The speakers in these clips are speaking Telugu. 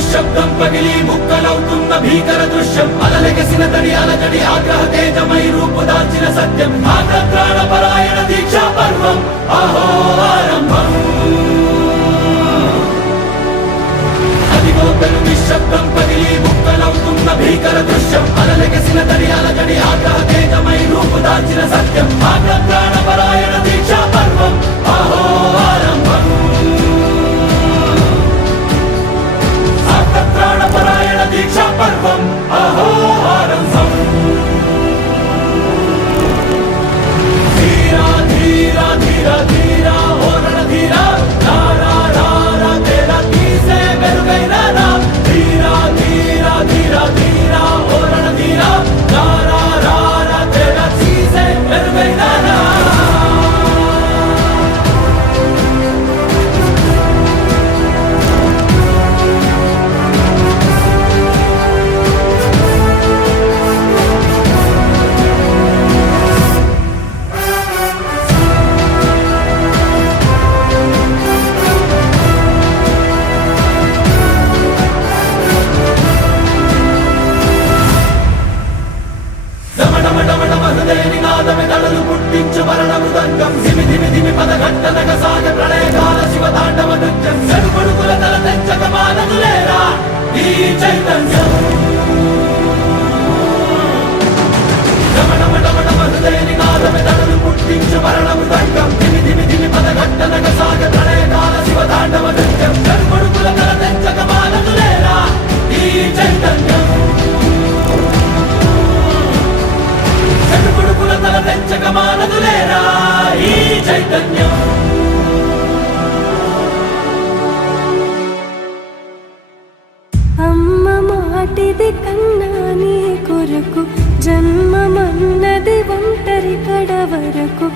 నిశ్శబ్దం పగిలి ముక్కలవుతున్న భీకర దృశ్యం అలలెగసిన తడి అలజడి ఆగ్రహ తేజమై రూపుదాల్చిన సత్యం ఆగ్రహ దీక్షా పర్వం అహో ఆరంభం అదిగో పెను నిశ్శబ్దం పగిలి ముక్కలవుతున్న భీకర దృశ్యం అలలెగసిన తడి అలజడి ఆగ్రహ తేజమై రూపుదాల్చిన సత్యం ఆగ్రహ దీక్షా పర్వం అహో ఆరంభం ప్రాణపరాయణ దీక్షా పర్వం అహో ఆరంభం ధీరా ధీరా ధీరా ధీరా ఓ రణధీరా రారా రారా తేరా తీసే మెరుగైన రా ధీరా ధీరా ధీరా ధీరా ఓ రణధీరా రారా రారా తేరా తీసే మెరుగైన రా దళలు పుట్టించు మరణ మృదంగం ధిమి ధిమి ధిమి పదఘట్టనగ సాగ ప్రళయకాల శివ తాండవ నృత్యం చెడుకొడుకుల తల తెంచక మానదులేరా ఈ చైతన్యం హృదయని నాదమే దళలు పుట్టించు మరణ మృదంగం ధిమి ధిమి ధిమి పదఘట్టనగ సాగ ప్రళయకాల శివ తాండవ నృత్యం చెడుకొడుకుల తల తెంచక మానదులేరా ఈ చైతన్యం చెడుపుడుకుల తల తెంచక మానదులేరా ఈ చైతన్యం అమ్మ మాటిది కన్నా నీ కొరకు జన్మమన్నది ఒంటరి కడ వరకు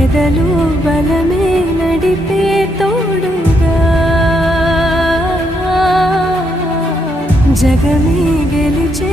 ఎదలు బలమే నడిపే తోడుగా జగమే గెలిచే